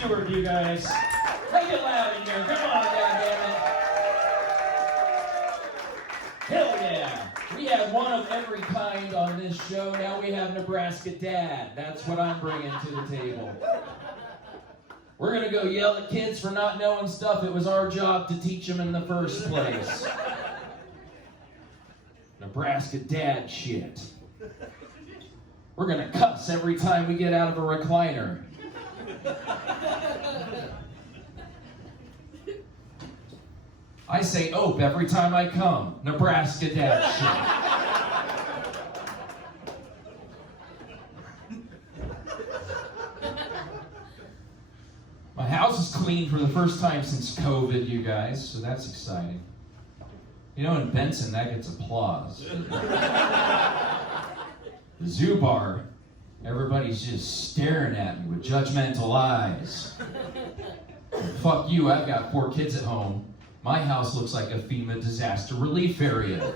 Stewart, you guys. Make it loud in here. Come on, goddammit. Hell yeah. We have one of every kind on this show. Now we have Nebraska Dad. That's what I'm bringing to the table. We're going to go yell at kids for not knowing stuff it was our job to teach them in the first place. Nebraska Dad shit. We're going to cuss every time we get out of a recliner. I say ope every time I come. Nebraska Dad shit. My house is clean for the first time since COVID, you guys, so that's exciting. You know, in Benson, that gets applause. The zoo bar, everybody's just staring at me with judgmental eyes. Fuck you, I've got 4 kids at home. My house looks like a FEMA disaster relief area.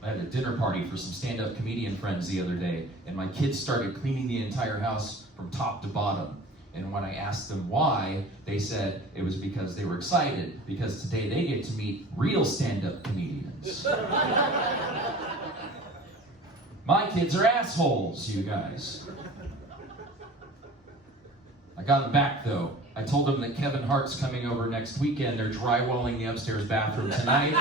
I had a dinner party for some stand-up comedian friends the other day, and my kids started cleaning the entire house from top to bottom. And when I asked them why, they said it was because they were excited, because today they get to meet real stand-up comedians. My kids are assholes, you guys. I got them back, though. I told them that Kevin Hart's coming over next weekend. They're drywalling the upstairs bathroom tonight.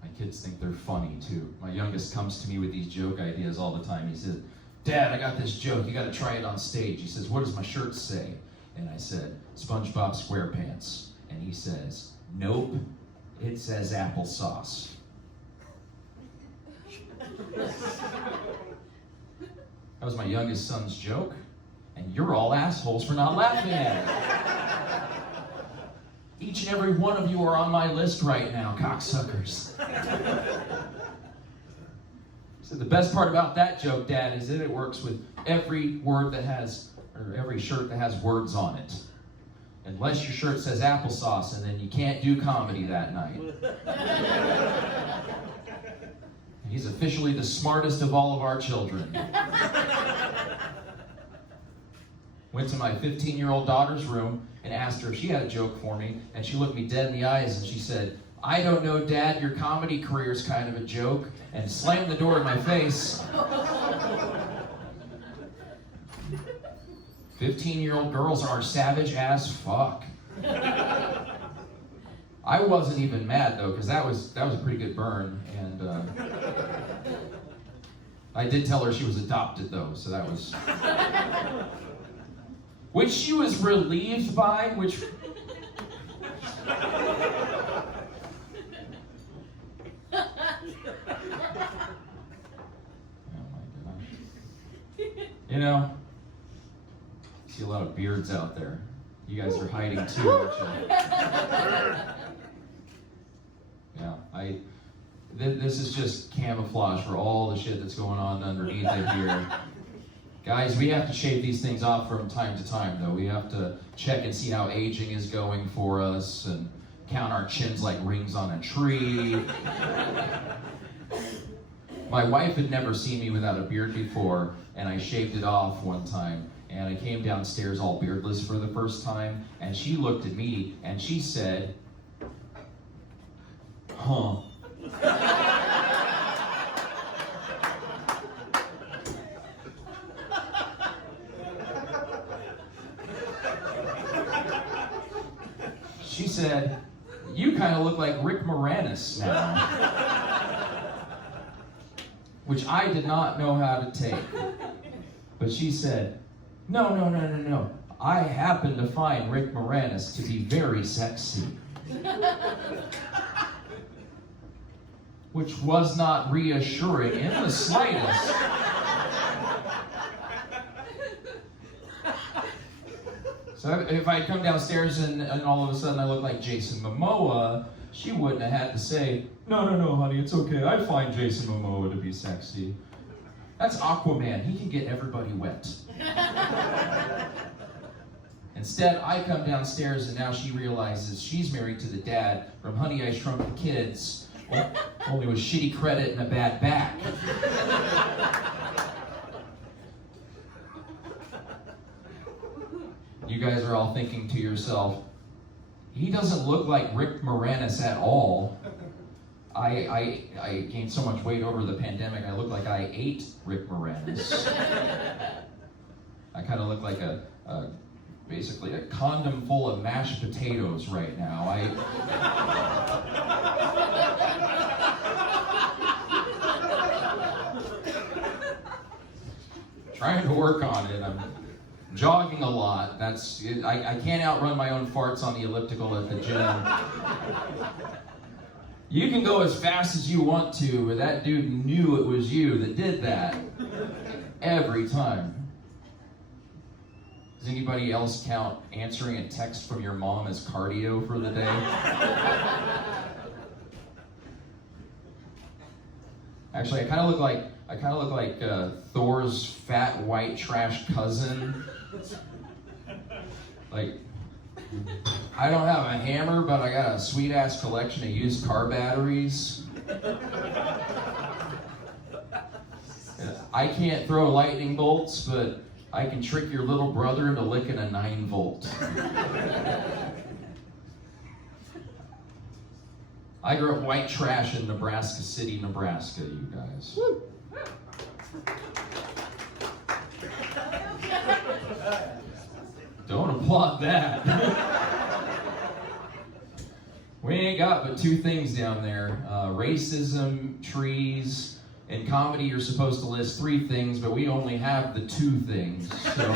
My kids think they're funny, too. My youngest comes to me with these joke ideas all the time. He says, Dad, I got this joke. You got to try it on stage. He says, what does my shirt say? And I said, SpongeBob SquarePants. And he says, nope, it says applesauce. That was my youngest son's joke, and you're all assholes for not laughing at it. Each and every one of you are on my list right now, cocksuckers. So the best part about that joke, Dad, is that it works with every word that has, or every shirt that has words on it. Unless your shirt says applesauce, and then you can't do comedy that night. He's officially the smartest of all of our children. Went to my 15-year-old daughter's room and asked her if she had a joke for me, and she looked me dead in the eyes and she said, I don't know, Dad, your comedy career's kind of a joke, and slammed the door in my face. 15-year-old girls are savage as fuck. I wasn't even mad though, because that was a pretty good burn, and I did tell her she was adopted though, so that was, which she was relieved by, which. Oh my God. You know, I see a lot of beards out there. You guys are hiding too, aren't you? Yeah, this is just camouflage for all the shit that's going on underneath it here. Guys, we have to shave these things off from time to time, though. We have to check and see how aging is going for us and count our chins like rings on a tree. My wife had never seen me without a beard before, and I shaved it off one time. And I came downstairs all beardless for the first time, and she looked at me and she said, huh. She said, you kind of look like Rick Moranis now. Which I did not know how to take. But she said, no. I happen to find Rick Moranis to be very sexy. Which was not reassuring in the slightest. So if I'd come downstairs and all of a sudden I look like Jason Momoa, she wouldn't have had to say, no, honey, it's okay. I find Jason Momoa to be sexy. That's Aquaman. He can get everybody wet. Instead, I come downstairs and now she realizes she's married to the dad from Honey, I Shrunk the Kids, Only with shitty credit and a bad back. You guys are all thinking to yourself, he doesn't look like Rick Moranis at all. I gained so much weight over the pandemic, I look like I ate Rick Moranis. I kind of look like basically a condom full of mashed potatoes right now. Trying to work on it. I'm jogging a lot. That's it. I can't outrun my own farts on the elliptical at the gym. You can go as fast as you want to, but that dude knew it was you that did that every time. Does anybody else count answering a text from your mom as cardio for the day? Actually, I kind of look like Thor's fat white trash cousin. Like, I don't have a hammer, but I got a sweet ass collection of used car batteries. I can't throw lightning bolts, but I can trick your little brother into licking a 9-volt. I grew up white trash in Nebraska City, Nebraska, you guys. Don't applaud that. We ain't got but 2 things down there. Racism, trees, in comedy you're supposed to list 3 things, but we only have the 2 things. So.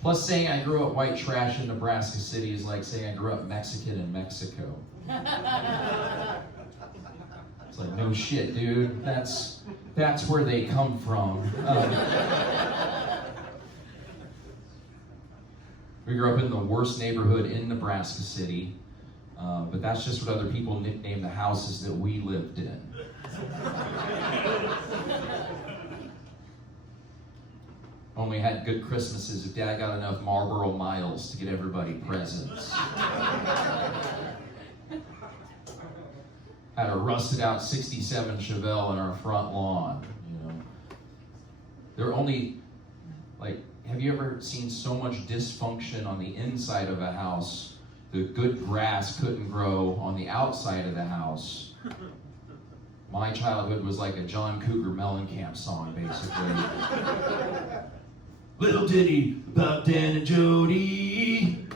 Plus saying I grew up white trash in Nebraska City is like saying I grew up Mexican in Mexico. It's like, no shit, dude. That's where they come from. We grew up in the worst neighborhood in Nebraska City, but that's just what other people nicknamed the houses that we lived in. Only had good Christmases if Dad got enough Marlboro miles to get everybody presents. Had a rusted out 67 Chevelle in our front lawn, you know. There were only, like, have you ever seen so much dysfunction on the inside of a house, the good grass couldn't grow on the outside of the house? My childhood was like a John Cougar Mellencamp song, basically. Little ditty about Dan and Jody,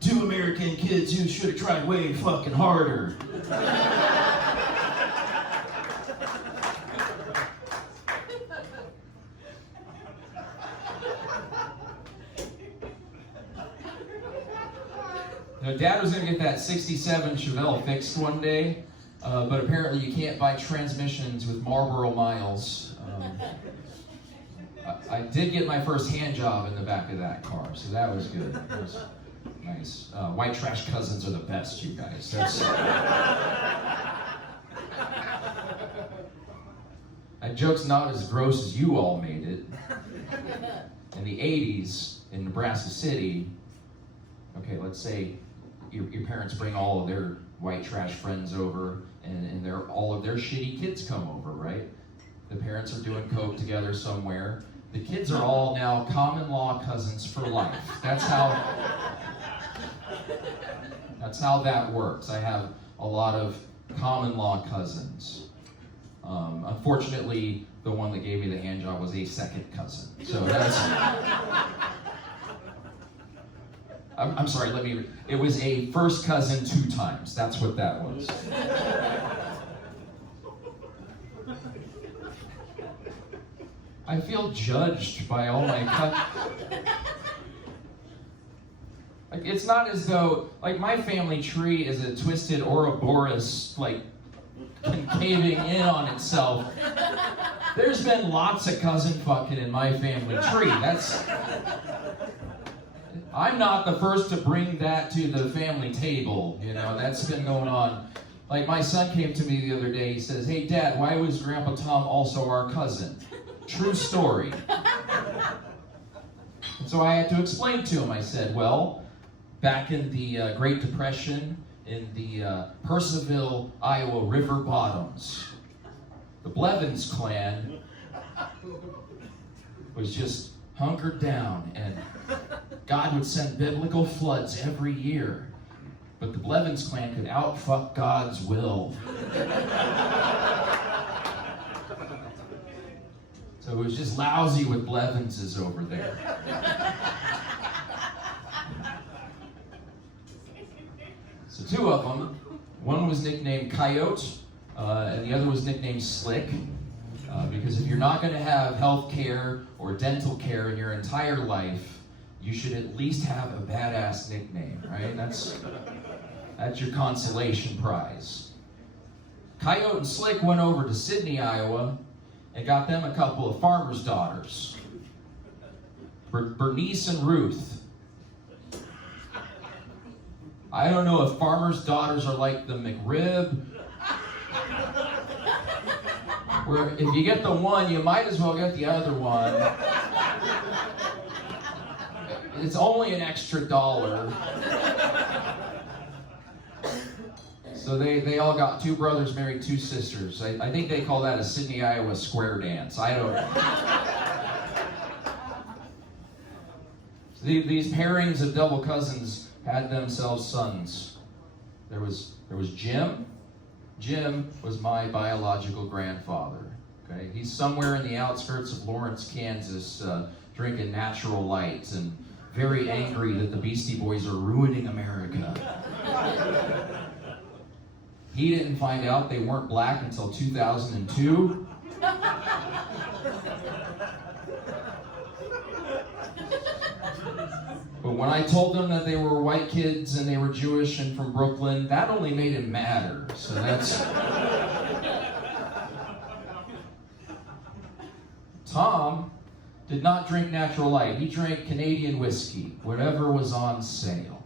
2 American kids who should have tried way fucking harder. Now, Dad was going to get that 67 Chevelle fixed one day, but apparently you can't buy transmissions with Marlboro miles. I did get my first hand job in the back of that car, so that was good. That was nice. White trash cousins are the best, you guys. That joke's not as gross as you all made it. In the 80s, in Nebraska City, okay, let's say your parents bring all of their white trash friends over, and all of their shitty kids come over, right? The parents are doing coke together somewhere. The kids are all now common law cousins for life. That's how that works. I have a lot of common law cousins. Unfortunately, the one that gave me the hand job was a second cousin. So that's... I'm sorry, it was a first cousin 2 times. That's what that was. I feel judged by all my like, it's not as though, like, my family tree is a twisted Ouroboros, like, caving in on itself. There's been lots of cousin fucking in my family tree. I'm not the first to bring that to the family table, you know, that's been going on. Like, my son came to me the other day, he says, "Hey Dad, why was Grandpa Tom also our cousin?" True story. And so I had to explain to him, I said, well, back in the Great Depression, in the Purcellville, Iowa river bottoms. The Blevins clan was just hunkered down, and God would send biblical floods every year. But the Blevins clan could outfuck God's will. So it was just lousy with Blevinses over there. So two of them, one was nicknamed Coyote, and the other was nicknamed Slick. Because if you're not going to have health care or dental care in your entire life, you should at least have a badass nickname, right? That's your consolation prize. Coyote and Slick went over to Sydney, Iowa, and got them a couple of farmers' daughters, Bernice and Ruth. I don't know if farmers' daughters are like the McRib, where if you get the one, you might as well get the other one. It's only an extra $1. So they all got 2 brothers married 2 sisters. I think they call that a Sydney, Iowa square dance. I don't know. So these pairings of double cousins had themselves sons. There was Jim. Jim was my biological grandfather. Okay, he's somewhere in the outskirts of Lawrence, Kansas, drinking Natural Light and very angry that the Beastie Boys are ruining America. He didn't find out they weren't black until 2002. But when I told him that they were white kids and they were Jewish and from Brooklyn, that only made him madder. So that's... Tom did not drink Natural Light. He drank Canadian whiskey, whatever was on sale.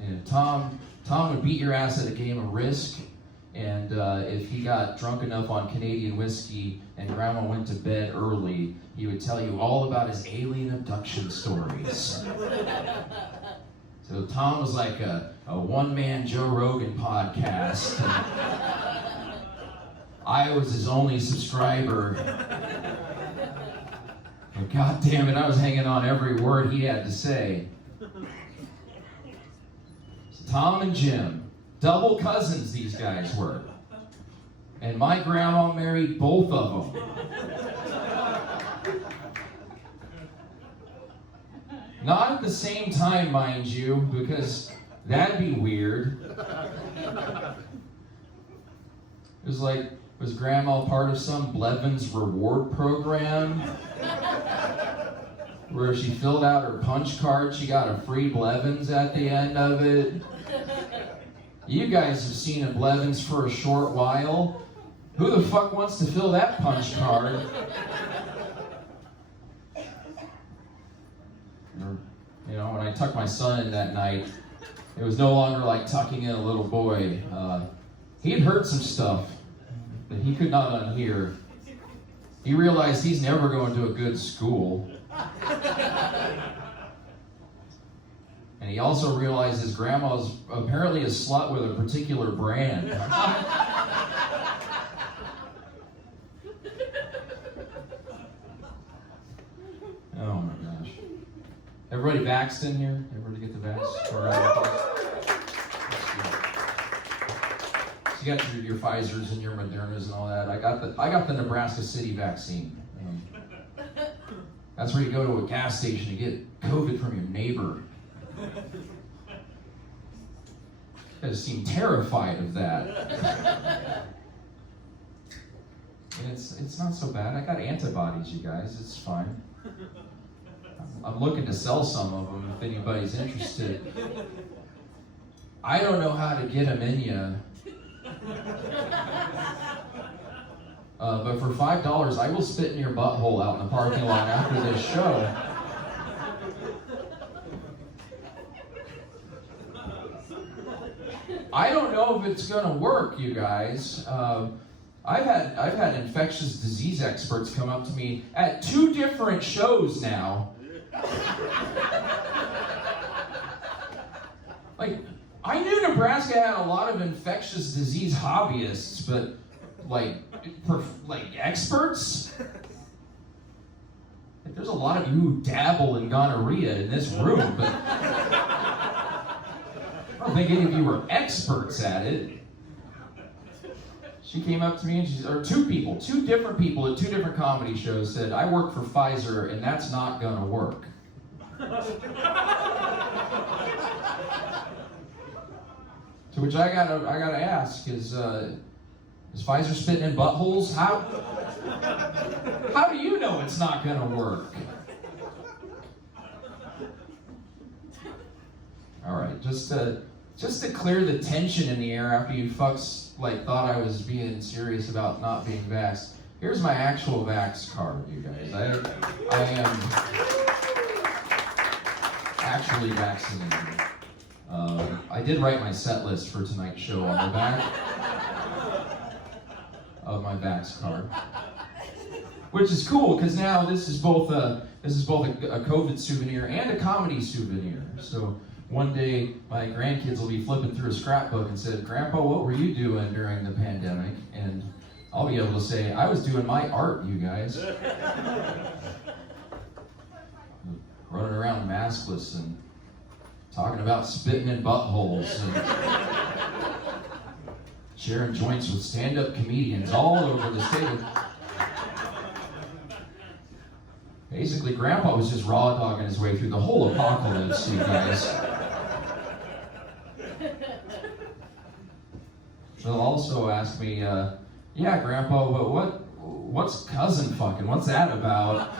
And Tom would beat your ass at a game of Risk, and if he got drunk enough on Canadian whiskey and Grandma went to bed early, he would tell you all about his alien abduction stories. So Tom was like a one-man Joe Rogan podcast. I was his only subscriber. But God damn it, I was hanging on every word he had to say. Tom and Jim, double cousins these guys were. And my grandma married both of them. Not at the same time, mind you, because that'd be weird. It was like, was Grandma part of some Blevins reward program? Where if she filled out her punch card, she got a free Blevins at the end of it. You guys have seen a Blevins for a short while. Who the fuck wants to fill that punch card? You know, when I tucked my son in that night, it was no longer like tucking in a little boy. He'd heard some stuff that he could not unhear. He realized he's never going to a good school. And he also realized his grandma's apparently a slut with a particular brand. Oh my gosh. Everybody vaxxed in here? Everybody get the vax? All right. So you got your Pfizers and your Modernas and all that. I got the Nebraska City vaccine. That's where you go to a gas station to get COVID from your neighbor. You guys seem terrified of that. And it's not so bad. I got antibodies, you guys. It's fine. I'm looking to sell some of them if anybody's interested. I don't know how to get them in you. But for $5, I will spit in your butthole out in the parking lot after this show. I don't know if it's gonna work, you guys. I've had infectious disease experts come up to me at 2 different shows now. Like, I knew Nebraska had a lot of infectious disease hobbyists, but like experts? Like, there's a lot of you who dabble in gonorrhea in this room, but I don't think any of you were experts at it. She came up to me and two different people at two different comedy shows said, I work for Pfizer and that's not gonna work. To which I gotta ask, is Pfizer spitting in buttholes? How do you know it's not gonna work? All right, just to clear the tension in the air after you fucks thought I was being serious about not being vaxxed. Here's my actual vax card, you guys. I am actually vaccinated. I did write my set list for tonight's show on the back of my vax card, which is cool because now this is both a COVID souvenir and a comedy souvenir. So one day my grandkids will be flipping through a scrapbook and said, "Grandpa, what were you doing during the pandemic?" And I'll be able to say, "I was doing my art, you guys." Running around maskless and talking about spitting in buttholes and sharing joints with stand-up comedians all over the state. Basically, Grandpa was just raw dogging his way through the whole apocalypse, you guys. They'll also ask me, yeah, Grandpa, what's cousin fucking? What's that about?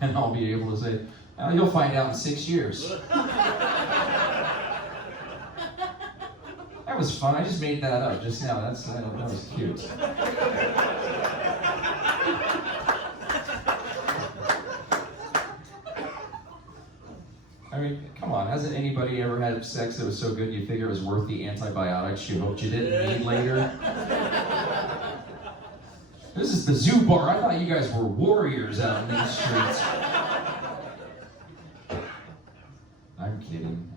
And I'll be able to say, oh, you'll find out in 6 years. That was fun. I just made that up just now. That was cute. I mean, come on. Hasn't anybody ever had sex that was so good you figure it was worth the antibiotics you hoped you didn't need later? This is the zoo bar. I thought you guys were warriors out in these streets. I'm kidding.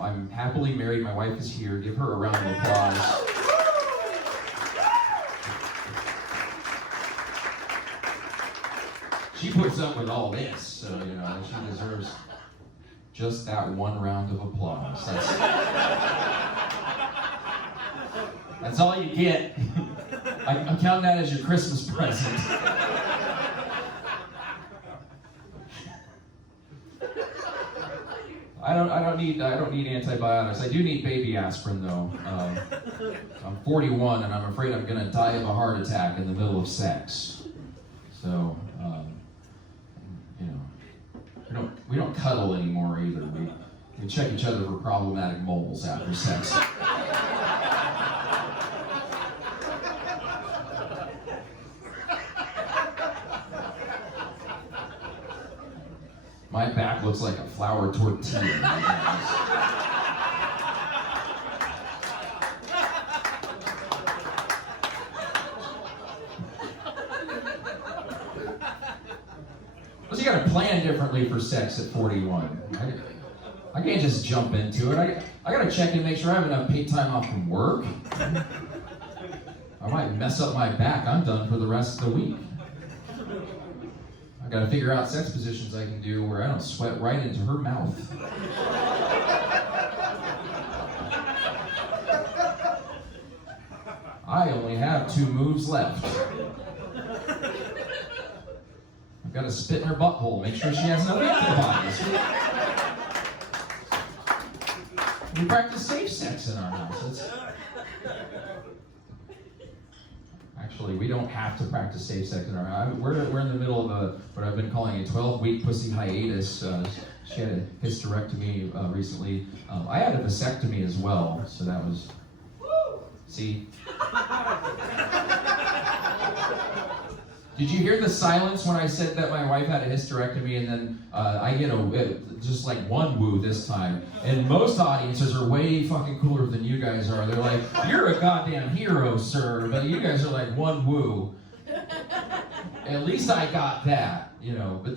I'm happily married. My wife is here. Give her a round of applause. She puts up with all this, so she deserves just that one round of applause. That's all you get. I'm counting that as your Christmas present. I don't need antibiotics. I do need baby aspirin though. I'm 41 and I'm afraid I'm gonna die of a heart attack in the middle of sex. So we don't cuddle anymore either. We check each other for problematic moles after sex. My back looks like a flour tortilla. But you gotta plan differently for sex at 41. I can't just jump into it. I gotta check and make sure I have enough paid time off from work. I might mess up my back. I'm done for the rest of the week. Got to figure out sex positions I can do where I don't sweat right into her mouth. I only have 2 moves left. I've got to spit in her butthole, make sure she has enough antibodies. We practice safe sex in our house. Actually, we don't have to practice safe sex in our house. We're in the middle of what I've been calling a 12-week pussy hiatus. She had a hysterectomy recently. I had a vasectomy as well, so that was... See? Did you hear the silence when I said that my wife had a hysterectomy, and then I get just like one woo this time? And most audiences are way fucking cooler than you guys are. They're like, "You're a goddamn hero, sir," but you guys are like one woo. At least I got that, But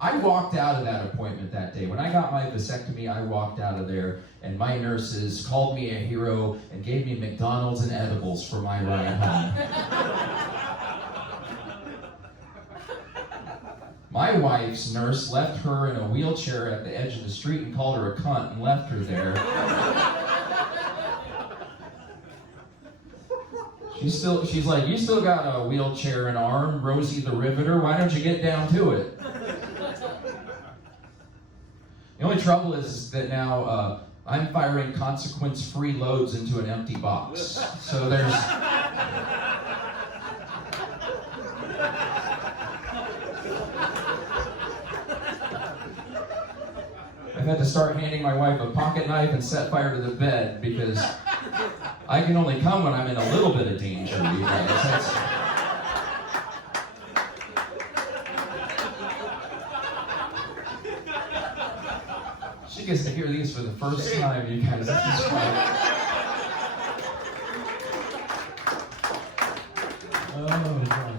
I walked out of that appointment that day. When I got my vasectomy, I walked out of there, and my nurses called me a hero and gave me McDonald's and edibles for my ride home. My wife's nurse left her in a wheelchair at the edge of the street and called her a cunt and left her there. She's like, you still got a wheelchair and arm, Rosie the Riveter, why don't you get down to it? The only trouble is that now I'm firing consequence-free loads into an empty box. So there's... I've had to start handing my wife a pocket knife and set fire to the bed because I can only come when I'm in a little bit of danger, you guys. She gets to hear these for the first time, you guys. This is fun. Oh, God.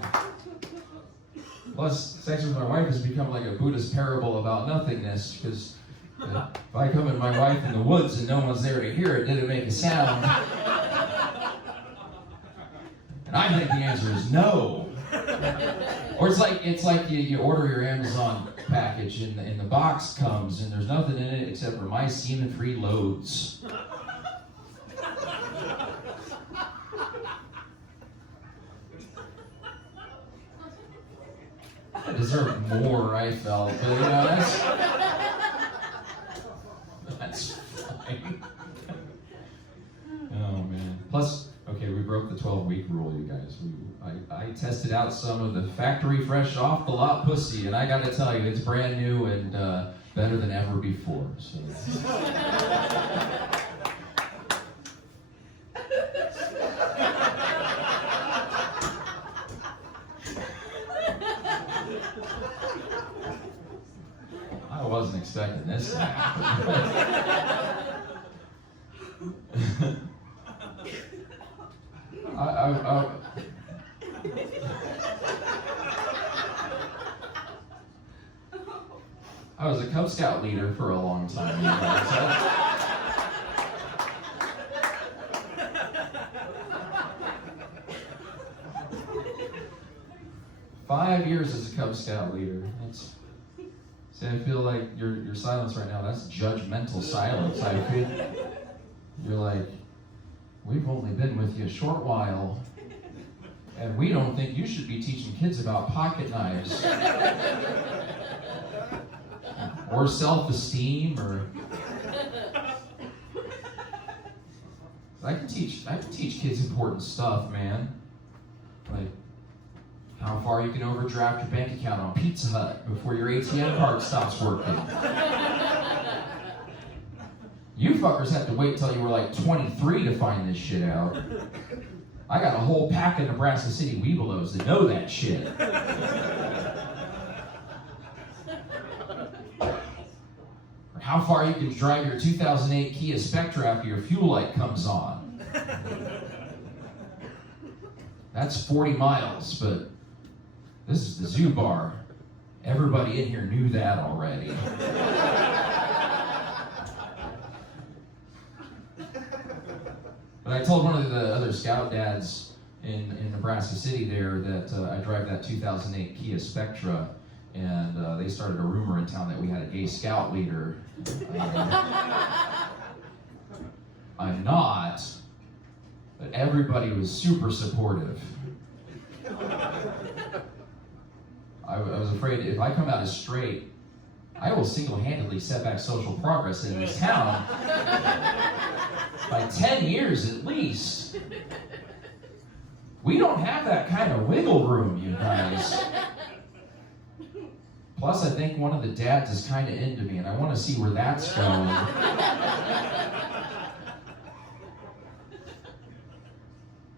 Plus, sex with my wife has become like a Buddhist parable about nothingness, because if I come with my wife in the woods and no one's there to hear it, did it make a sound? And I think the answer is no. Or it's like you order your Amazon package and the box comes and there's nothing in it except for my semen-free loads. I deserve more, I felt, but you know, that's fine. Oh man. Plus, okay, we broke the 12-week rule, you guys. I tested out some of the factory fresh off the lot pussy, and I gotta tell you, it's brand new and better than ever before. So. I wasn't expecting this to happen. I was a Cub Scout leader for a long time. You know, 5 years as a Cub Scout leader. See, I feel like your silence right now, that's judgmental silence. I feel you're like, we've only been with you a short while, and we don't think you should be teaching kids about pocket knives. Or self-esteem, or... I can teach kids important stuff, man. Like, how far you can overdraft your bank account on Pizza Hut before your ATM card stops working. You fuckers have to wait till you were like 23 to find this shit out. I got a whole pack of Nebraska City Weebelos that know that shit. Or how far you can drive your 2008 Kia Spectra after your fuel light comes on. That's 40 miles, but this is the zoo bar. Everybody in here knew that already. But I told one of the other scout dads in Nebraska City there that I drive that 2008 Kia Spectra, and they started a rumor in town that we had a gay scout leader. I'm not, but everybody was super supportive. I was afraid if I come out as straight, I will single-handedly set back social progress in this town by 10 years at least. We don't have that kind of wiggle room, you guys. Plus, I think one of the dads is kind of into me, and I want to see where that's going.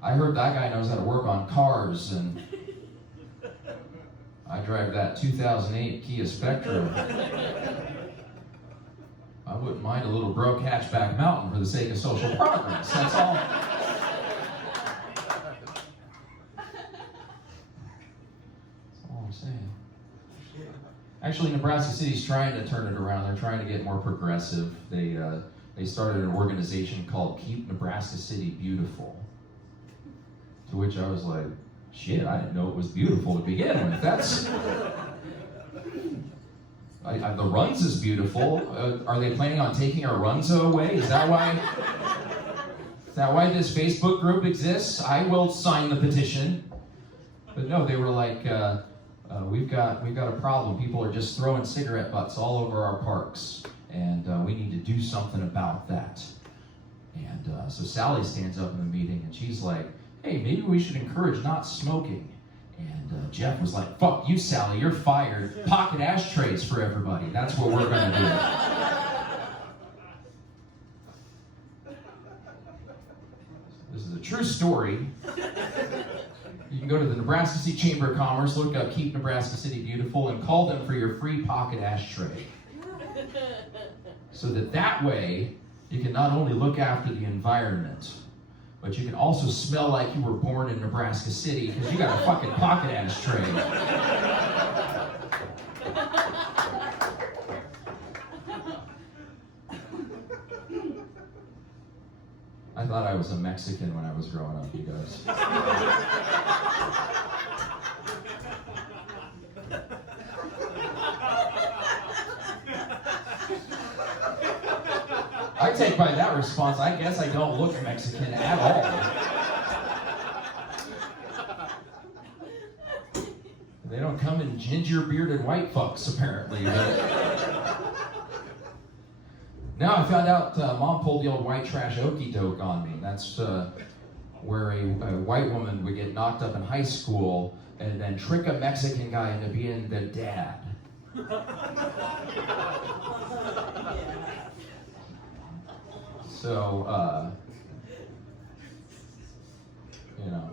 I heard that guy knows how to work on cars, and I drive that 2008 Kia Spectra. I wouldn't mind a little broke hatchback mountain for the sake of social progress, that's all. That's all I'm saying. Actually, Nebraska City's trying to turn it around. They're trying to get more progressive. They started an organization called Keep Nebraska City Beautiful. To which I was like, shit, I didn't know it was beautiful to begin with. That's... the Runza is beautiful. Are they planning on taking our Runza away? Is that why this Facebook group exists? I will sign the petition. But no, they were like, we've got a problem. People are just throwing cigarette butts all over our parks, and we need to do something about that. And so Sally stands up in the meeting, and she's like, hey, maybe we should encourage not smoking. And Jeff was like, fuck you, Sally, you're fired. Pocket ashtrays for everybody. That's what we're going to do. This is a true story. You can go to the Nebraska City Chamber of Commerce, look up Keep Nebraska City Beautiful, and call them for your free pocket ashtray. So that way, you can not only look after the environment, but you can also smell like you were born in Nebraska City because you got a fucking pocket ashtray. I thought I was a Mexican when I was growing up, you guys. I take by that response, I guess I don't look Mexican at all. They don't come in ginger-bearded white fucks, apparently. Now I found out Mom pulled the old white trash okey doke on me. That's where a white woman would get knocked up in high school and then trick a Mexican guy into being the dad. So, you know.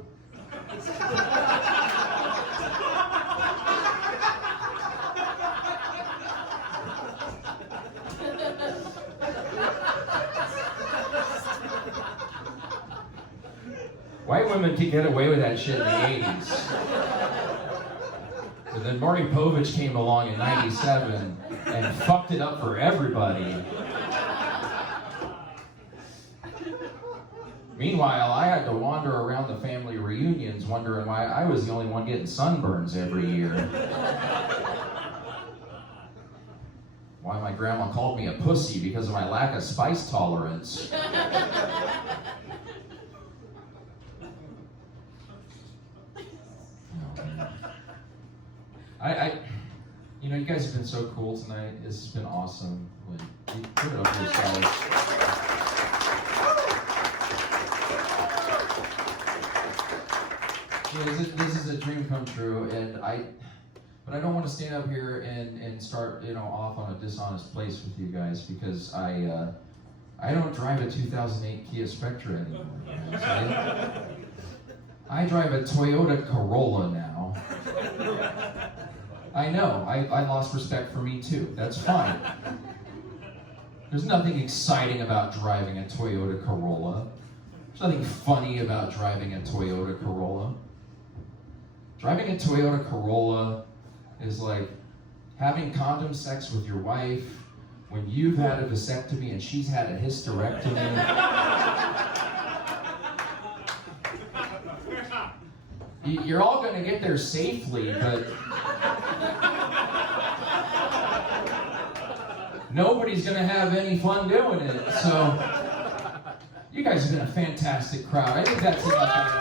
White women could get away with that shit in the 80s. But then Maury Povich came along in 97 and fucked it up for everybody. Meanwhile, I had to wander around the family reunions wondering why I was the only one getting sunburns every year. Why my grandma called me a pussy because of my lack of spice tolerance. You know, you guys have been so cool tonight. This has been awesome. Put it up for yourselves. This is a dream come true, but I don't want to stand up here and start, off on a dishonest place with you guys because I don't drive a 2008 Kia Spectra anymore. I drive a Toyota Corolla now. I know, I lost respect for me too. That's fine. There's nothing exciting about driving a Toyota Corolla. There's nothing funny about driving a Toyota Corolla. Driving a Toyota Corolla is like having condom sex with your wife when you've had a vasectomy and she's had a hysterectomy. You're all going to get there safely, but nobody's going to have any fun doing it. So, you guys have been a fantastic crowd. I think that's enough.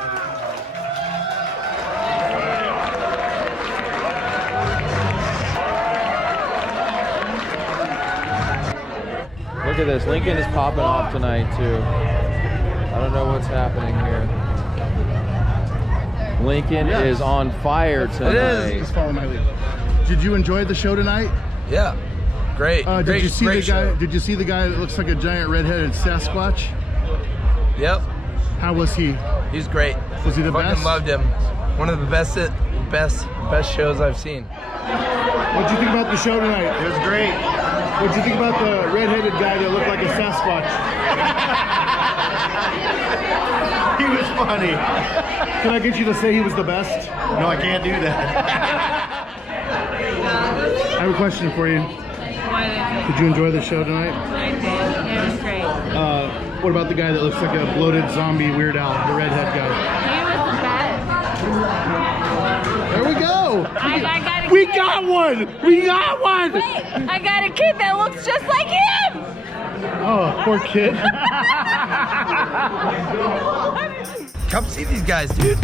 Look at this. Lincoln is popping off tonight, too. I don't know what's happening here. Lincoln is on fire tonight. It is. Just follow my lead. Did you enjoy the show tonight? Yeah, great. Did you see great the guy? show. Did you see the guy that looks like a giant red-headed Sasquatch? Yep. How was he? He's great. Was he the best? Fucking loved him. One of the best shows I've seen. What'd you think about the show tonight? It was great. What'd you think about the red-headed guy that looked like a Sasquatch? He was funny. Can I get you to say he was the best? No, I can't do that. have a question for you. What is it? Did you enjoy the show tonight? I did. It was great. What about the guy that looks like a bloated zombie Weird Al, the redhead guy? He was the best. There we go. I gotta We keep- got one. We got one. Wait, I got a kid that looks just like him. Oh, poor kid. Come see these guys, dude.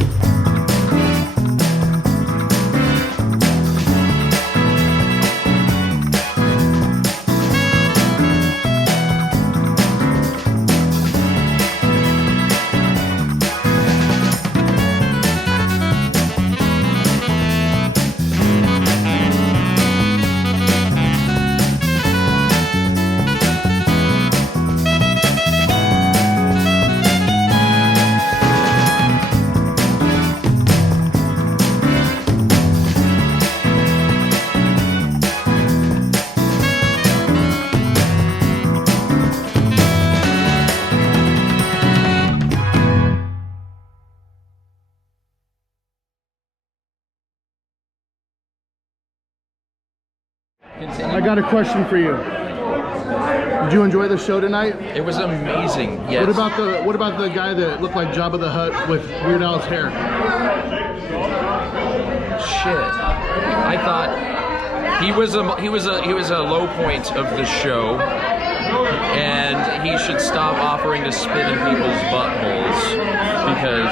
I got a question for you. Did you enjoy the show tonight? It was amazing. Yes. What about the guy that looked like Jabba the Hutt with Weird Al's hair? Shit. I thought he was a low point of the show, and he should stop offering to spit in people's buttholes because